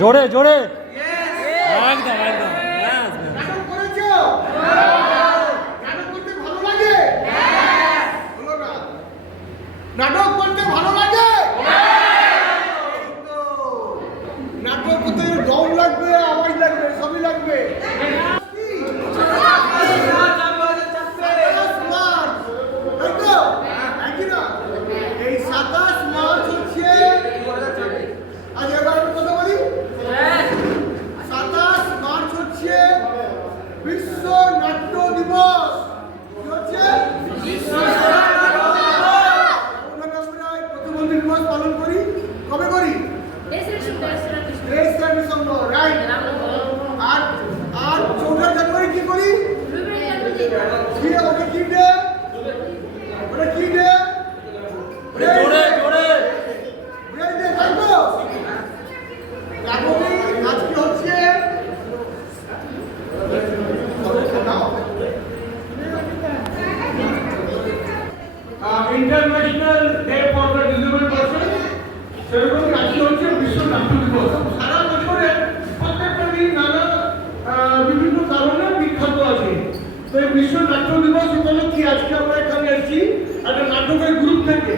জোরে জোরে একদম একদম। নাটক করেছো? নাটক করতে ভালো লাগে? বলো না। নাটক করতে ভালো লাগে? এই তো। নাটক করতে দম লাগবে, আওয়াজ লাগবে, সবই লাগবে। এই 27 মার্চ হচ্ছে, আজ এবার আমি কথা বলি, 27 মার্চ হচ্ছে বিশ্ব নাট্য দিবস। কি হচ্ছে? বিশ্ব নাট্য দিবস। আমরা প্রতিবন্ধী দিবস পালন করি। কবে করি? 23 ডিসেম্বর, রাইট। আর 14 জানুয়ারি কি করি? কি ওটা কি ডে? ওটা কি ডে? জোরে জোরে ব্রেন ডে, তাই তো? কারণ আজকে হচ্ছে international day for the disable person. সেরকম আজকে হচ্ছে বিশ্ব নাট্য দিবস। সারা বছরে প্রত্যেকটা দিন নানা বিভিন্ন কারণে বিখ্যাত আছে। তো এই বিশ্ব নাট্য দিবস উপলক্ষে আজকে আমরা এখানে এসেছি একটা নাটকের গ্রুপ থেকে,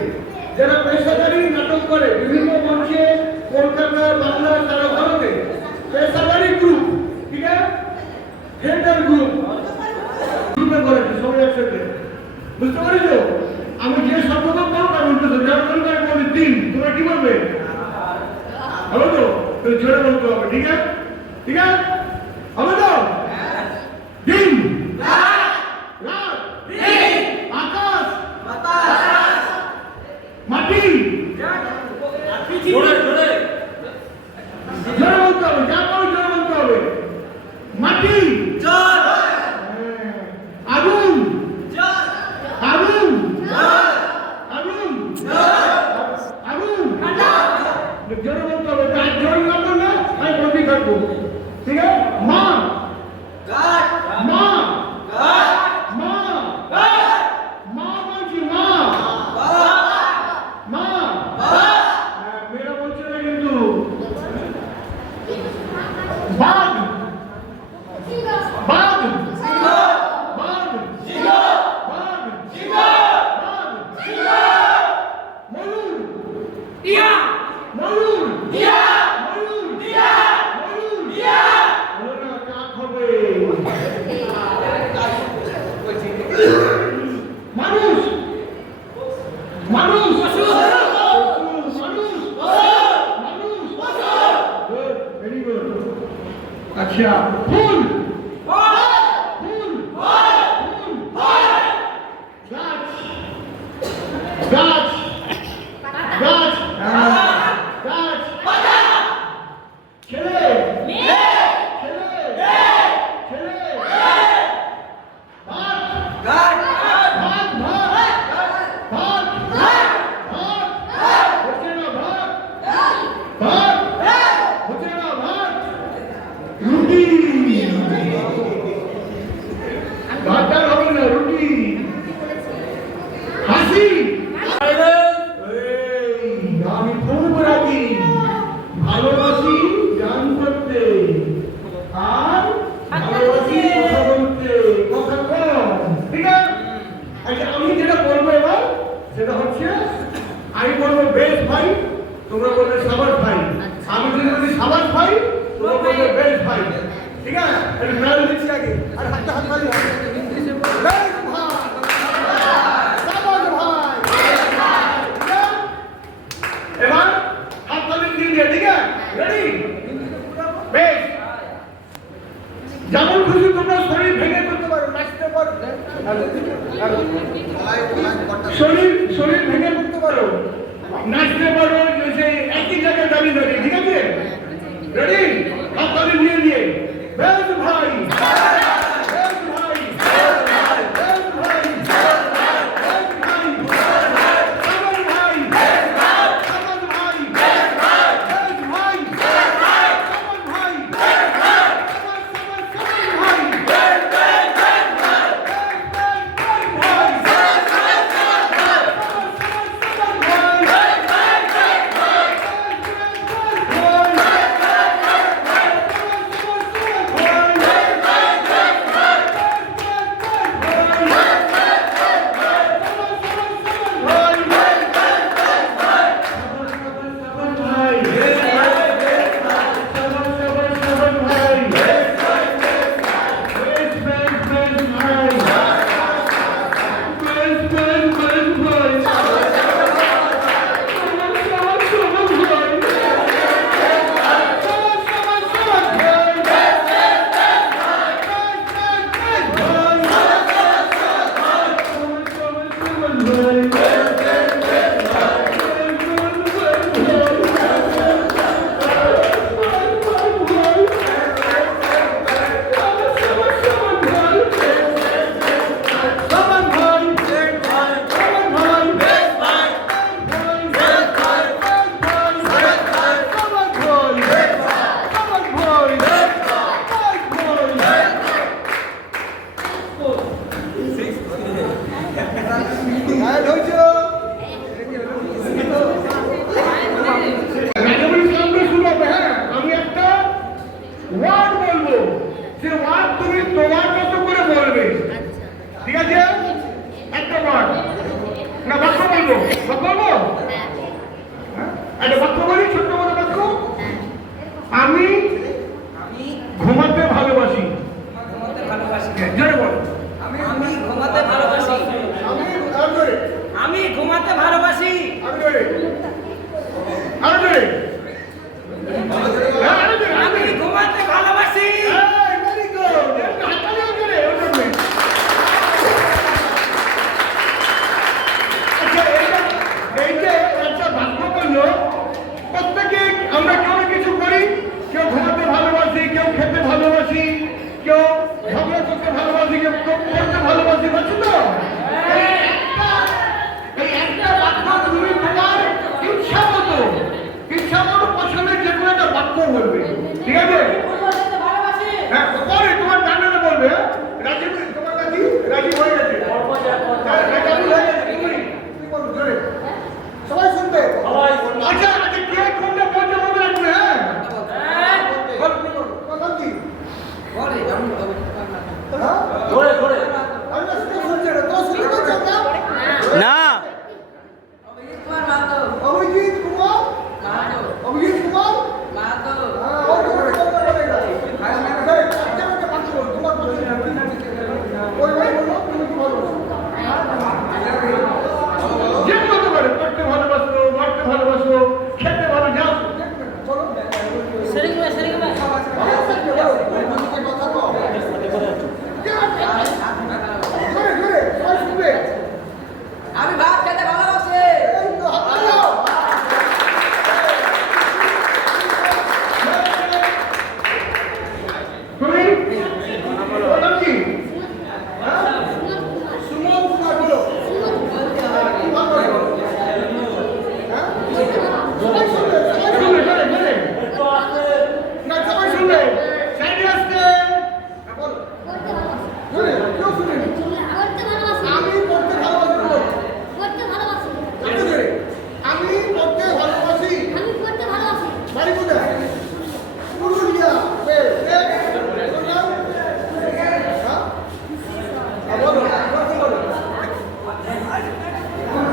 যারা পেশাদারি নাটক করে বিভিন্ন মঞ্চে, কলকাতা, বাংলা, সারা ভারতে। পেশাদারি গ্রুপ, ঠিক আছে? থিয়েটার গ্রুপ গ্রুপে করেছে সবাই একসাথে। বুঝতে পারছো? আমি যে শব্দটা বলবো তার উল্টো যার জন্য আমি বলি দিন, তোমরা কি বলবে? হবে তো? তো জোরে বলতে হবে, ঠিক আছে? ঠিক আছে? হবে তো? দিন, রাত, আকাশ, মাটি, জোরে জোরে জোরে বলতে হবে, যা পারো জোরে বলতে হবে। মাটি, আগুন, আগুন, আগুন, আগুন, জোরে বলতে হবে। তার জোর না করলে আমি বলতে থাকবো, ঠিক আছে? মা, মা, মা, মা বলছি, মা, মা, মেয়েরা বলছে না কিন্তু। বাঘ, বাঘ, বাঘ, বাঘ, ময়ূর, ময়ূর, ময়ূর, বলো না, কাক হবে। মানুষ, মানুষ, ভেরি গুড। আচ্ছা, ফুল, ফুল, গাছ, গাছ, গাছ, গাছ, ছেলে, ছেলে, ছেলে, ভাত, ভাত, ভাত, ভাত, ভাত, হচ্ছে না ভাত, ভাত, হচ্ছে না ভাত, রুটি, ভাতটা হবে না, রুটি, হাসি। আমি খুব রাগি, ভালোবাসি গান করতে, আর ভালোবাসি কথা বলতে, কথা কম, ঠিক আছে? আচ্ছা, আমি যেটা বলবো এবার সেটা হচ্ছে, আমি বলবো বেশ ভাই, তোমরা বলবে সাবাস ভাই। আমি যদি বলি সাবাস ভাই, তোমরা বলবে বেশ ভাই, ঠিক আছে? একটু মেল দিচ্ছি আগে, আর হাতটা হাত মারি। বেশ ভাই, সাবাস ভাই, ঠিক আছে? এবার হাত তালি দিয়ে, ঠিক আছে? রেডি? বেশ। যেমন খুশি তোমরা শরীর ভেঙে করতে পারো, নাচতে পারো, শরীর ভেঙে করতে পারো, নাচতে পারো, সেই একই জায়গায় দাঁড়িয়ে দাঁড়িয়ে, ঠিক আছে? রেডি? হাত তালি দিয়ে বেশ ভাই, বেশ ভাই, বেশ ভাই, বেশ ভাই, সাবাস ভাই, সাবাস ভাই, বেশ ভাই, সাবাস ভাই, যে ওয়ার্ড তুমি তোমার মতো করে বলবে, ঠিক আছে? একটা ওয়ার্ড না বাক্য বলবো, বাক্য বলবো, একটা বাক্য বলি, ছোট্ট বড় বাক্য। আমি ঘুমাতে ভালোবাসি। জোরে বল। আমি ঘুমাতে ভালোবাসি। আমি আর জোরে। আমি ঘুমাতে ভালোবাসি। আর জোরে। আর জোরে। আমি ঘুমাতে ভালোবাসি। Very good. হাততালি দাও জোরে, ওর জন্য। আচ্ছা, এই যে একটা বাক্য বললো, প্রত্যেকে আমরা কেউ কিছু করি, কেউ ঘুমাতে ভালোবাসি, কেউ খেতে ভালোবাসি, কেউ ঝগড়া করতে ভালোবাসি, কেউ পড়তে ভালোবাসি, বুঝছো তো? এই একটা বাক্য তুমি তোমার ইচ্ছা মতো পছন্দের যে কোনো একটা বাক্য বলবে, ঠিক আছে? হ্যাঁ, পরে তোমার জানাতে বলবে। রাজি, তোমার রাজি হয়ে গেছে। রাজি হয়ে গেছে, তুমি বলো জোরে। সবাই শুনবে। আচ্ছা আচ্ছা, কে কোনটা বলতে মনে রাখবে? হ্যাঁ, বল তোমার কি? জোরে জোরে। আমি তো শুনছি না, তো শুনতে পাচ্ছ না অভিজিৎ কুমার। অভিজিৎ কুমার। और बनेगा। अच्छा मैं बात बोल, तुम्हारा कोई भाई बोलो, तुम बोलो। যে কত করে পড়তে ভালোবাসো, মারতে ভালোবাসো, খেতে ভালো যাও, বলো। সরিং ভাই আমি ভাত খেতে ভালোবাসি। তুমি বলো কি? সুমন কুমার বলো। সবাই শুনবে, না সবাই শুনবে। সাইডে আসতে বলো। কেউ শুনে আমি পড়তে ভালোবাসি বলো। আমি পড়তে ভালোবাসি। বাড়ি কোথায়? পুরুলিয়া।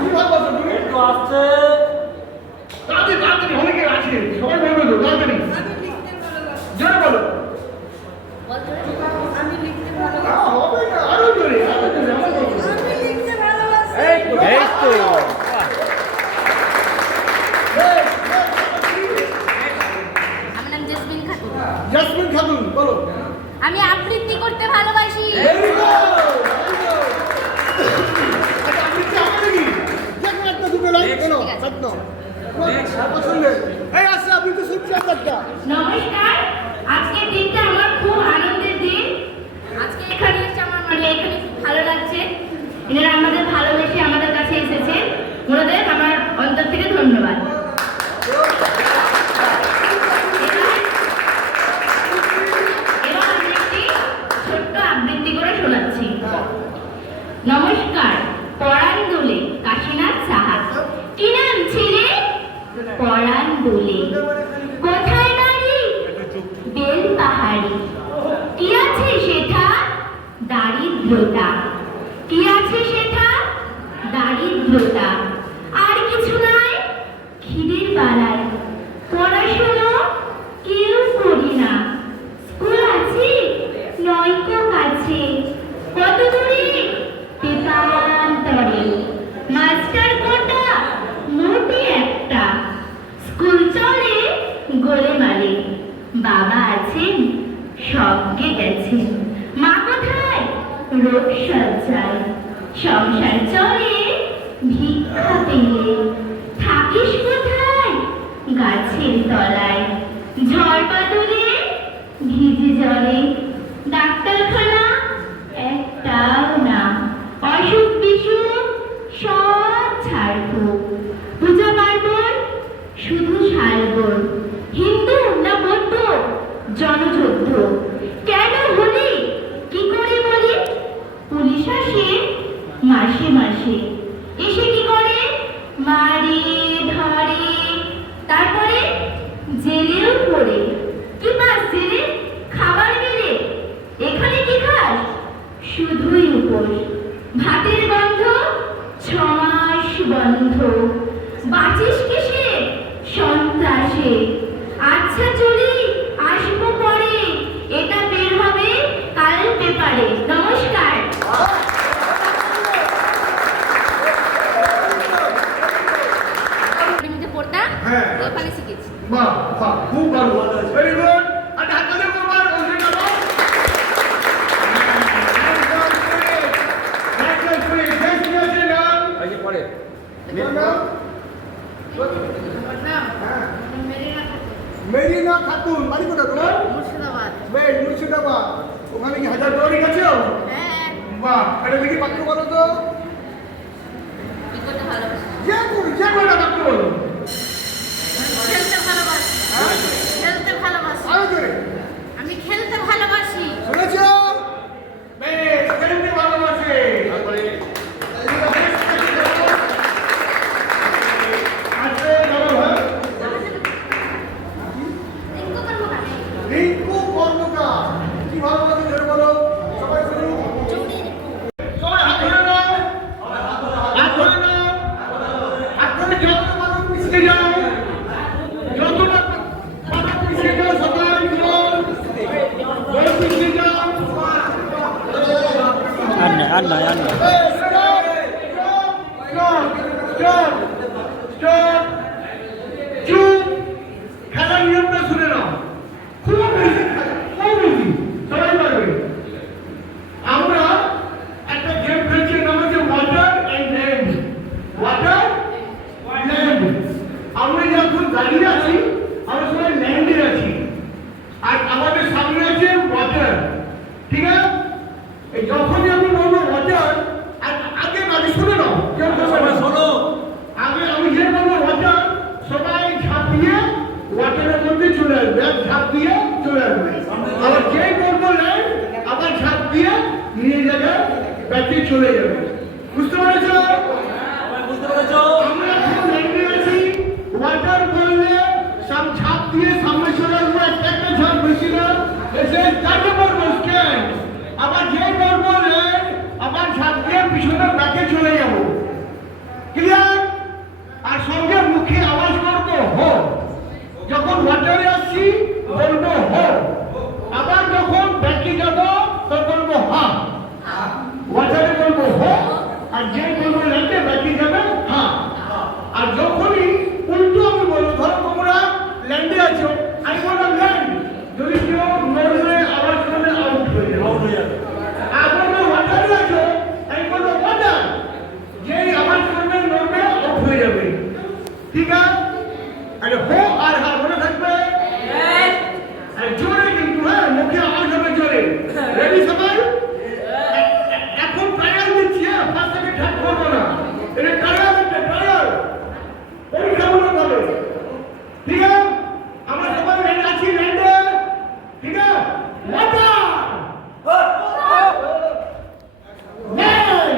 কি ভালোবাসো তুমি? তাড়াতাড়ি অনেকে আছে, সবাই বলবে তো তাড়াতাড়ি জোরে বলো। হবে না, আরো জোরে, আমার বলো। এই তো আমার নাম জেসমিন খাতুন। জাসমিন খাতুন বলো। আমি আবৃত্তি করতে ভালোবাসি। Very good, very good. আচ্ছা, আপনি কি আমাকে কি? দেখুন একটা দুটো লাইন এলো, সত্য। পছন্দের। এই আসছে, আপনি তো শুনছি একটা। নমস্কার, আজকের দিনটা আমার খুব আনন্দের দিন। আজকে এখানে এসে আমার এখানে খুব ভালো লাগছে। এনারা আমাদের ভালোবেসে আমাদের কাছে এসেছেন, ওনাদের আমার অন্তর থেকে ধন্যবাদ। এবার আমি একটি ছোট্ট আবৃত্তি করে শোনাচ্ছি। নমস্কার, পরাণ দোলে কাশীনাথ সাহা। কি নাম ছিলে? পরাণ দোলে। কোথায় বাড়ি? বেল পাহাড়ি। কি আছে সেথা? দারিদ্রতা। কি আছে সেথা? দারিদ্রতা। আর কিছু নাই? খিদের বাড়ায়। পড়াশোনা কেউ করি না। স্কুল আছে? নয়তো কাছে। কত দূরে? পেপারান্তরে। মাস্টার কটা? মোটে একটা। স্কুল চলে গোলেমালে। বাবা আছেন? স্বর্গে গেছেন। মা কোথায়? রোগ সজ্জায়। সংসার চলে ভিক্ষা পেলে। থাকিস কোথায়? গাছের তলায়। ঝড় বাদলে ভিজে জলে। ডাক্তারখানা একটাও না। অসুখ বিসুখ সব ছাড়বো। পূজা পার্বণ শুধু সারবন। হিন্দু না বৌদ্ধ? জনযুদ্ধ। কেন হলি? কি করে বলি? পুলিশ আসে মাসে মাসে। এসে কি করে? মারে ধরে। তারপরে জেলেও পড়ে। কি পাস জেলে? খাবার গেলে। শুধুই উপোস। ভাতের গন্ধ 6 মাস বন্ধ। বাঁচিস কিসে? সন্ত্রাসে। আচ্ছা চলি, আসবো পরে, এটা বের হবে কাল পেপারে। নমস্কার। পড়তাম, হ্যাঁ। ওখানে শিখেছি। বাহ বাহ, খুব ভালো, ভেরি গুড। আর হাততালি করবার ওখানে যাবো। মেরিনা খাতুন, বাড়ি কোথায় তোমার? মুর্শিদাবাদ। মুর্শিদাবাদ। ওখানে কি হাজারদুয়ারি গেছো? হ্যাঁ। বাহ, এটা দেখি বাক্য বলো তো। কি করতে ভালোবাসি? যে কোনো একটা বাক্য বলো। খেলতে ভালোবাসি। খেলতে ভালোবাসি। আরো জোরে। আমি খেলতে ভালোবাসি। শুনেছো? বেশ, খেলতে ভালোবাসে। আচ্ছা, বলো ভাই। রিঙ্কু কর্মকার কি ভালোবাসে জোরে বলো। সবাই শুনুন। সবাই হাত ধরে নাও। হাত ধরে নাও। হাত ধরে যত মানুষ পিছিয়ে যাও। যতটা মানুষ পিছিয়ে যাও, সবাই জোর। জোর পিছিয়ে যাও। আর নয় চুপ। খেলার নিয়মটা শুনে নাও। খুব বেশি সবাই পারবে। আমরা একটা গেম খেলছি, নাম হচ্ছে water and land. Water land. আমরা যখন দাঁড়িয়ে আছি, আমরা সবাই ল্যান্ডে আছি, আর আমাদের সামনে আছে ওয়াটার। ঠিক আছে? এই যখনই আমি বলবো ওয়াটার, আগে গাড়ি শুনে নাও, কেউ বলবে না, শোনো। আগে আমি যে বলবো ওয়াটার, সবাই ঝাঁপিয়ে ওয়াটারের মধ্যে চলে আসবে, আর ঝাঁপ দিয়ে চলে আসবে। আবার যেই বলবো ল্যান্ড, আবার ঝাঁপ দিয়ে নিয়ে যাবে, ব্যাটে চলে যাবে। বুঝতে পেরেছো? আমরা এখন ল্যান্ডে আছি। ওয়াটার বললে সব ঝাঁপ দিয়ে সামনে চলে আসবো, একটা ঝাঁপ বেশি না, এসে চারটে পড়বো স্ট্যান্ড। আবার যে বলবো ল্যান্ড, আবার ঝাঁপ দিয়ে পিছনে ব্যাটে চলে যাবো। ক্লিয়ার? আর সঙ্গে মুখে আওয়াজ করবো হো। যখন ওয়াটারে আসছি বলবো হো, আবার যখন ব্যাকে যাব তখন বলবো হা। ওয়াটারে বলবো হো, আর যে বলবো ল্যান্ডে ব্যাকে যাবে হা। আর যখনই উল্টো আমি বলবো, ধরো তোমরা ল্যান্ডে আছো, আমি বললাম ল্যান্ড, যদি কেউ নড়লে আওয়াজ করলে আউট হয়ে যাবে। আর বলবো ওয়াটারে আছো, আমি বলবো ওয়াটার, যেই আওয়াজ করবে নড়বে আউট হয়ে যাবে। ঠিক আছে? আরে হো আর হা মনে থাকবে। আর জোরে কিন্তু, হ্যাঁ, মুখে আওয়াজ হবে জোরে। রেডি সবাই? এখন ট্রায়াল দিচ্ছি, হ্যাঁ, ফার্স্ট থেকে ঠাক করবো না। এটা ট্রায়াল হচ্ছে, ট্রায়াল। পরীক্ষা মনে করে। ঠিক আছে? আমরা সবাই রেডি আছি, ল্যান্ডে। ঠিক আছে? Water land.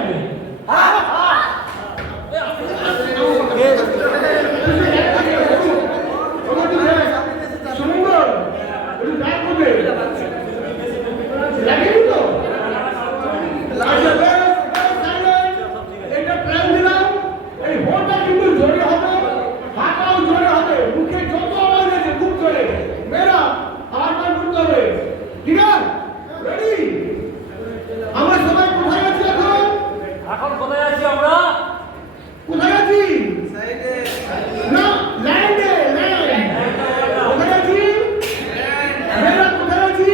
সুন্দর। একটু ব্যাক করবে। লাগেনি তো? আচ্ছা, বেশ, সাইলেন্ট। এটা প্ল্যান দিলাম। এই হোটা কিন্তু জোরে হবে, হাঁটাও জোরে হবে, মুখে যত আওয়াজ আছে খুব জোরে। মেয়েরা আওয়াজ বার করতে হবে। ঠিক আছে? রেডি? আমরা সবাই কোথায় আছি এখন? এখন কোথায় আছি আমরা? কোথায় আছি? না, ল্যান্ডে, ল্যান্ড। কোথায় আছি? মেয়েরা কোথায় আছি?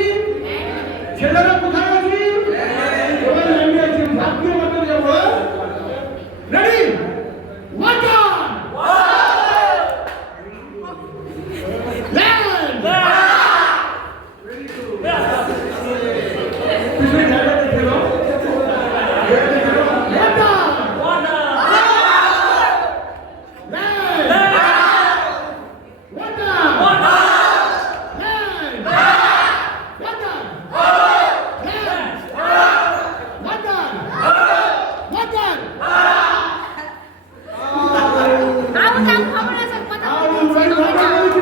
ছেলেরা কোথায় আছি? সবাই ল্যান্ডে আছি। ভাগ্য মতো যাবো। রেডি? Water land. পিছনে জায়গা দেখে নাও। আউট খবর আছে, কথা বলছি।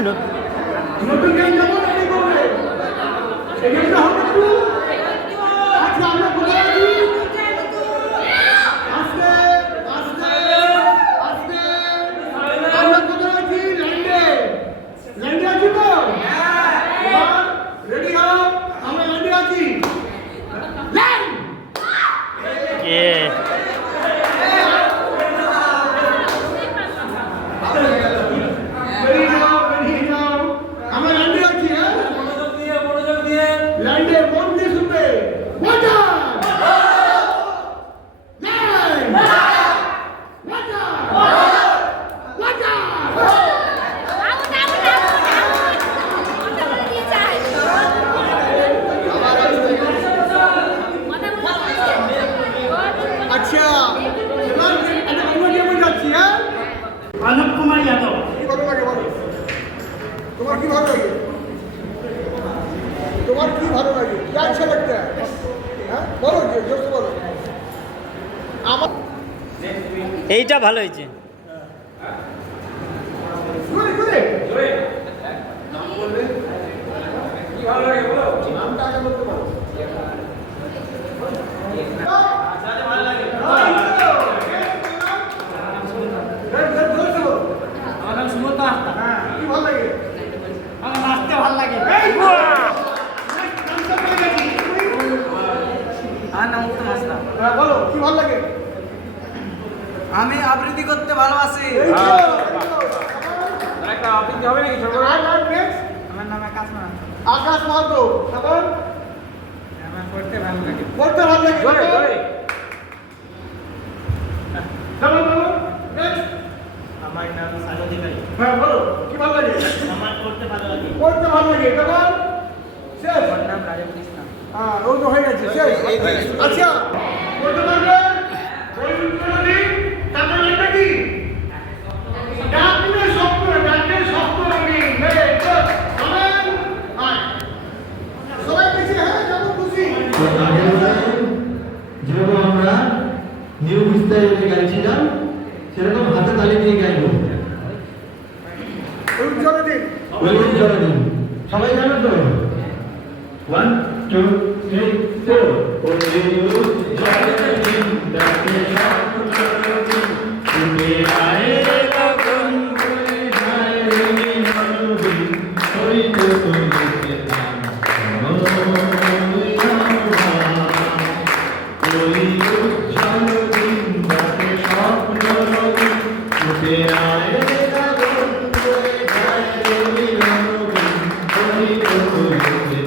নতুন গেম যাবো নাকি করবে এই গেমটা হবে একটু আচ্ছা আমরা কোথায় আছি আজকে আজকে আজকে আমরা কোথায় আছি ল্যান্ডে ল্যান্ডে আছি তো হ্যাঁ রেডি হও আমরা ল্যান্ডে আছি ল্যান্ড বেরিয়ে যাও আমরা ল্যান্ডে আছি হ্যাঁ মনোযোগ দিয়ে ল্যান্ডে মন দিয়ে শুনবে ওয়াটার ল্যান্ড ওয়াটার ওয়াটার আচ্ছা এবার একটা অন্য গেমে যাচ্ছি হ্যাঁ अनुप कुमार यादव কি ভালো লাগে বলো তোমার কি ভালো লাগে তোমার কি ভালো লাগে কি আচ্ছা লাগता है হ্যাঁ বলো জোরে বলো আমার এইটা ভালো হয়েছে। ঘুরে ঘুরে নাম বলবে কি ভালো লাগে বলো নামটা আগে বলতে পারো ভালো লাগে আমার নাম সুমন্ত হাসদা কি ভালো লাগে আমার নাচতে ভালো লাগে আমার নাম উত্তম হাসদা বলো কি ভালো লাগে আমি আবৃত্তি করতে ভালোবাসি এই তো, একটা আবৃত্তি হবে নাকি ছোট আর নেক্সট আমার নাম আকাশ না আকাশ মাহাতো তারপর আমার করতে ভালো লাগে পড়তে ভালো লাগে জোরে জোরে চলো বলো নেক্সট আমার নাম সাজদি ভাই হ্যাঁ বলো কি ভালো লাগে আমার করতে ভালো লাগে পড়তে ভালো লাগে তারপর শেষ আমার নাম রাজেশ কৃষ্ণ হ্যাঁ ওই তো হয়ে গেছে শেষ আচ্ছা বলতে পারবে ওই উত্তর দিন তারপর এটা কি ডাকলে শব্দ ডাকলে শব্দ আমি সবাই বেশি হ্যাঁ যেমন খুশি যেরকম আমরা নিউ বিস্তারিত গাইছিলাম সেরকম হাতে তালি দিয়ে গাইব ওই উত্তর দিন ওয়েলকাম জরাদিন সবাই জানো তো 1 2 3 4 ওরে জরাদিন ডাকে সব জরাদিন তুমি আয়ে গগন করে যায় রে নবী ওই তো তোমাকে ওই জরাদিন ডাকে সব জরাদিন তুমি আয়ে গগন করে যায় রে নবী ওই তো তোমাকে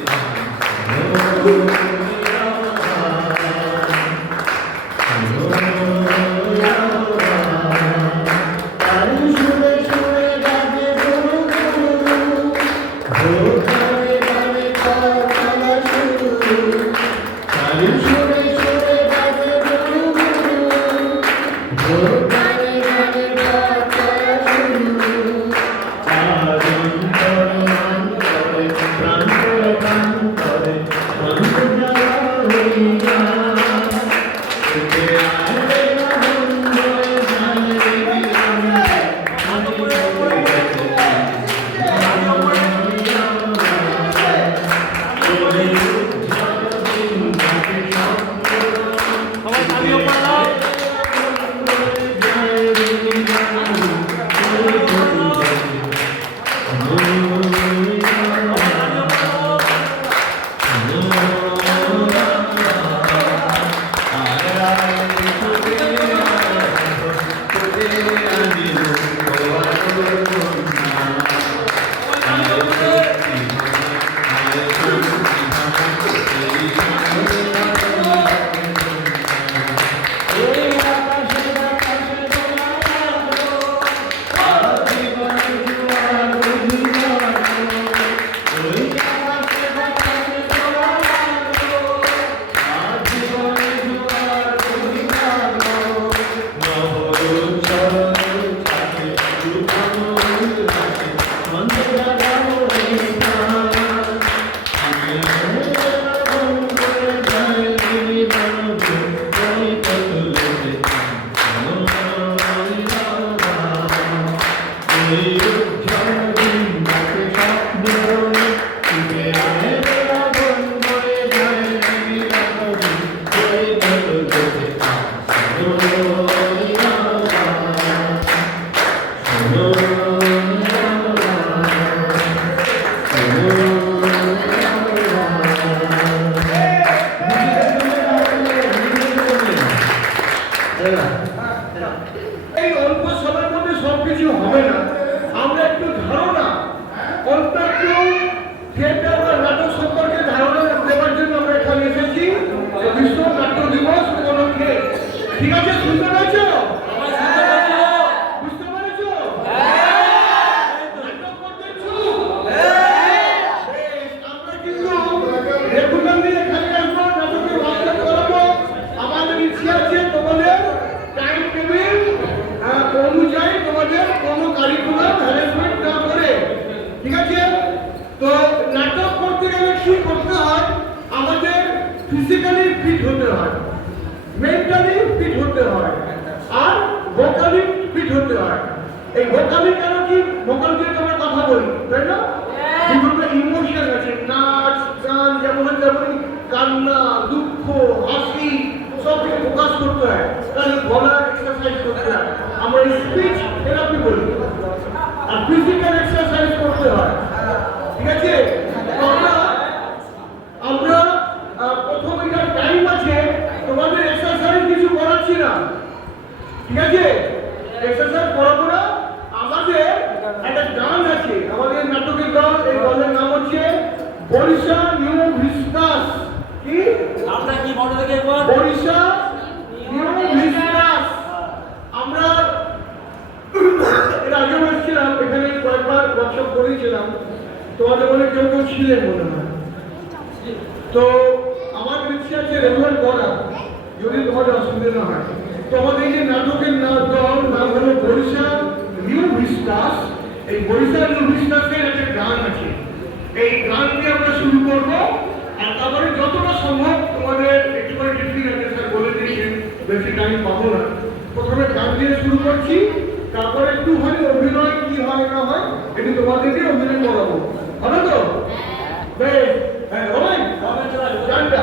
এই অল্প সময়ের মধ্যে সবকিছু হবে না, আমরা একটু ধারণা, অল্প একটু থিয়েটার বা নাটক সম্পর্কে ধারণা দেওয়ার জন্য আমরা এখানে এসেছি বিশ্ব নাট্য দিবস উপলক্ষে। ঠিক আছে, শুনতে পেরেছ? বুঝতে পেরেছ? নাটক করতে ইচ্ছুক? বেশ, আমরা কিন্তু রেগুলারলি এখানে আসবো, নাটকের ওয়ার্কশপ করাবো। আমাদের ইচ্ছে আছে তোমাদের টাইম টেবিল অনুযায়ী তোমাদের কোনো কারিকুলাম হ্যারাসমেন্ট না করে। ঠিক আছে? তো নাটক করতে গেলে কি করতে হয়? আমাদের ফিজিক্যালি ফিট হতে হয়, মেন্টালি ফিট হতে হয়, আর ভোকালি ফিট হতে হয়। এই ভোকালি কেন কি? ভোকাল দিয়ে আমরা কথা বলি, তাই না? বিভিন্ন ইমোশন আছে, নাচ গান, যেমন কান্না, দুঃখ, হাসি, সবকে প্রকাশ করতে হয়, তাহলে গলার এক্সারসাইজ করতে হয়, আমরা স্পিচ থেরাপি বলি। আর ফিজিক্যাল এক্সারসাইজ করতে হয়। ঠিক আছে? তো আমরা প্রথম এটার টাইম আছে, তোমাদের এক্সারসাইজ কিছু করাচ্ছি না। ঠিক আছে? এক্সারসাইজ করাবো না। আমাদের একটা গান আছে, আমাদের নাটকের গান, এই গানের নাম হচ্ছে বরিশা নিউ ভিস্টাস। কি আমরা কি মনে থেকে একবার বরিশা নিউ ভিস্টাস। আমরা এর আগে এসেছিলাম এখানে, কয়েকবার ওয়ার্কশপ করেছিলাম, তোমাদের মনে কেউ কেউ ছিলেন মনে হয়। তো আমার ইচ্ছে আছে রেগুলার করা, যদি তোমাদের অসুবিধা না হয়। তো আমাদের এই যে নাটকের দল নাম হলো বরিশা নিউ ভিস্টাস। এই বরিশা নিউ ভিস্টাসের একটা গান আছে, এই গান দিয়ে আমরা শুরু করবো। আর তারপরে যতটা সম্ভব তোমাদের একটু করে টিফিন আছে, স্যার বলে দিয়েছেন, বেশি টাইম পাবো না। প্রথমে গান দিয়ে শুরু করছি, তারপরে একটুখানি অভিনয় কি হয় না হয় এটি তোমাদেরকে অভিনয় করাবো। হবে তো? বেশ, হ্যাঁ রমেন, গানটা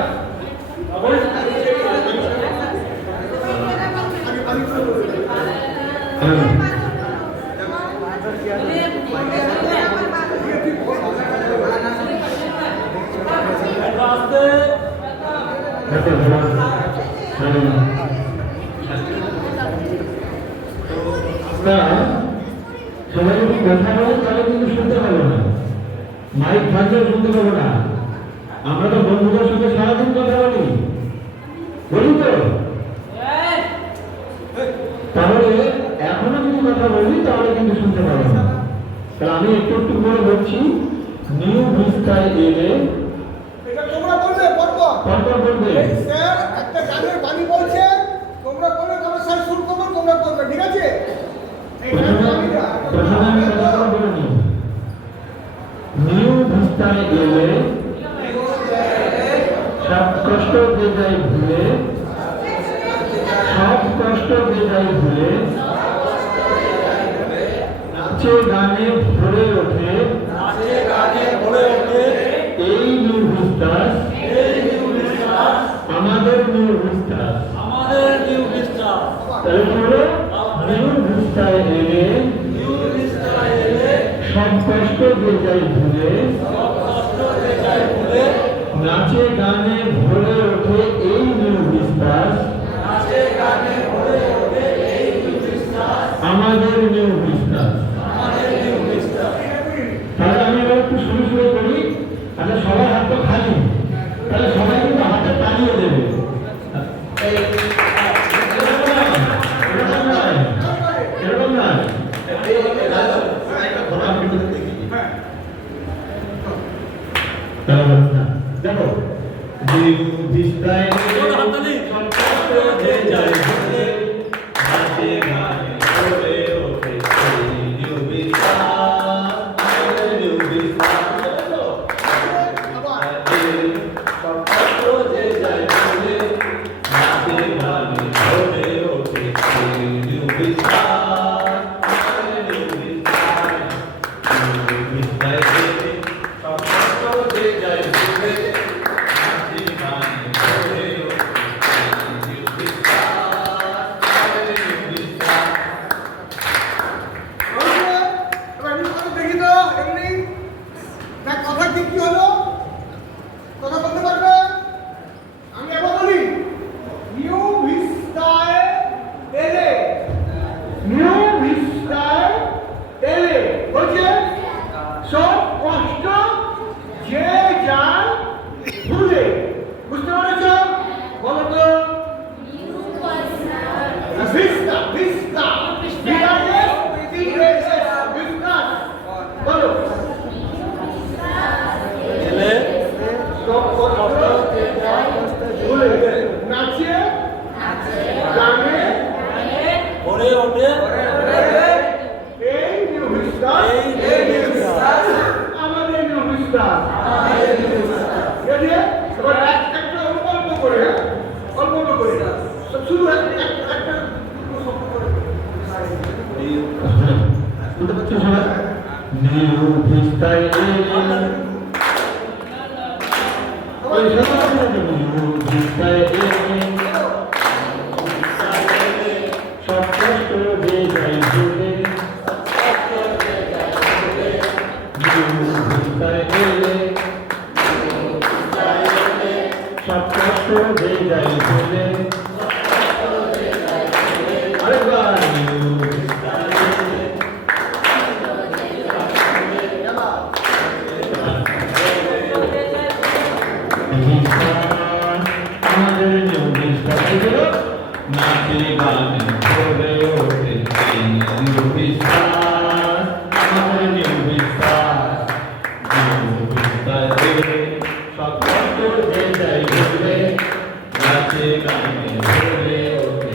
সবাই যদি কথা বলে তাহলে কিন্তু শুনতে পাবো না, মাইক থাকলেও শুনতে পাবো না। আমরা তো বন্ধুদের সঙ্গে সারাদিন কথা বলি, বলি তো? তাহলে এখনো যদি কথা বলি তাহলে কিন্তু শুনতে পাবো না। তাহলে আমি একটু একটু করে বলছি, নিউ ভিস্টায় এলে এটা তোমরা বলবে, পরপর বলবে স্যার একটা গানের বাণী বলছে, তোমরা বলবে, তবে স্যার শুরু করবে, তোমরা করবে। ঠিক আছে? এই গানের বাণীটা প্রথমে আমি কথা বলে নিই। নিউ ভিস্টায় এলে সব কষ্ট যে যাই ভুলে, সব কষ্ট যে যাই ভুলে, নাচে গানে ভরে ওঠে, এই নিউ ভিস্টাস, আমাদের নিউ ভিস্টাস। তাহলে বলো, নিউ ভিস্টায় এলে সব কষ্ট যে যাই ভুলে, নাচে গানে ভরে ওঠে এই নিউ ভিস্টাস, আমাদের নিউ ভিস্টাস। তাহলে আমি এবার একটু শুরু শুরু করি। আচ্ছা, সবাই হাত তো খালি, তাহলে সবাই কিন্তু হাতে তালিয়ে দেবে। এরকম না, দেখো, নিউ ভিস্টায় ভিস্তা ভিস্তা বিরাজের তিনটের বিস্তার বলো এলে নাচে গানে ওরে ওঠে এই নিউ বিস্তার আমাদের নিউ বিস্তার এবার একটা অল্প করে শুরু একটা শব্দ করে শুনতে পাচ্ছ সবাই নিউ ভিস্তায় ওই সবাই নিউ ভিস্তায় সব কষ্ট যে যাই ভুলে নিউ ভিস্তায় সব কষ্ট যে যাই ভুলে আরেকবার নিউ আমাদের নিউ ভিস্তায় নাচে গানে ভরে ওঠে নিউ ভিস্তার আমাদের নিউ ভিস্তায় সব কষ্ট যে যাই ভুলে নাচে গানে ভরে ওঠে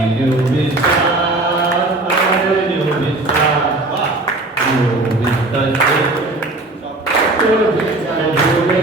নিউ ভিস্তার আমাদের নিউ ভিস্তার সব কষ্ট যে যাই ভুলে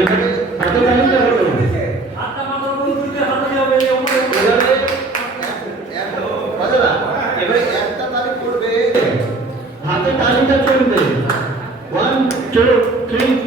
এখানে হাতে তালিকা হলো হাতটা মাথার উপর তুলতে হাত দিয়ে হবে এবারে একটা তারিখ করবে হাতে তালিকা চলবে 1 2 3